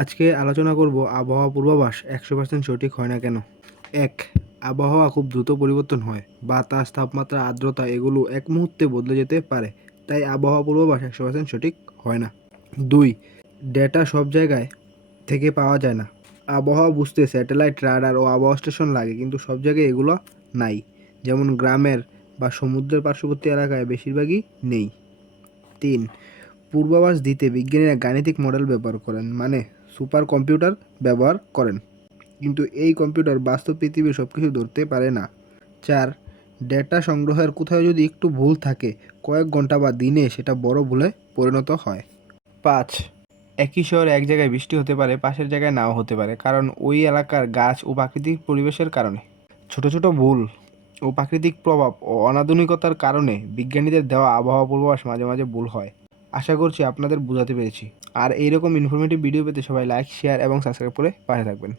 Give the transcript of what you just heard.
আজকে আলোচনা করব আবহাওয়া পূর্বাভাস 100% সঠিক হয় না কেন। ১. আবহাওয়া খুব দ্রুত পরিবর্তন হয়। বাতাস, তাপমাত্রা, আর্দ্রতা এগুলো এক মুহূর্তে বদলে যেতে পারে। তাই আবহাওয়া পূর্বাভাস 100% সঠিক হয় না। ২. ডেটা সব জায়গায় থেকে পাওয়া যায় না। আবহাওয়া বুঝতে স্যাটেলাইট, রাডার ও আবহাওয়া স্টেশন লাগে, কিন্তু সব জায়গায় এগুলো নাই। যেমন গ্রামের বা সমুদ্রের পার্শ্ববর্তী এলাকায় বেশিরভাগই নেই। ৩. পূর্বাভাস দিতে বিজ্ঞানীরা গাণিতিক মডেল ব্যবহার করেন, মানে সুপার কম্পিউটার ব্যবহার করেন, কিন্তু এই কম্পিউটার বাস্তব পৃথিবীর সব কিছু ধরতে পারে না। ৪. ডেটা সংগ্রহের কোথাও যদি একটু ভুল থাকে, কয়েক ঘন্টা বা দিনে সেটা বড় ভুলে পরিণত হয়। ৫. একই শহরে এক জায়গায় বৃষ্টি হতে পারে, পাশের জায়গায় নাও হতে পারে, কারণ ওই এলাকার গাছ ও প্রাকৃতিক পরিবেশের কারণে। ছোট ছোট ভুল ও প্রাকৃতিক প্রভাব ও অনাধুনিকতার কারণে বিজ্ঞানীদের দেওয়া আবহাওয়া পূর্বাভাস মাঝে মাঝে ভুল হয়। আশা করছি আপনাদের বোঝাতে পেরেছি। আর এইরকম ইনফরমেটিভ ভিডিও পেতে সবাই লাইক, শেয়ার এবং সাবস্ক্রাইব করে পাশে থাকবেন।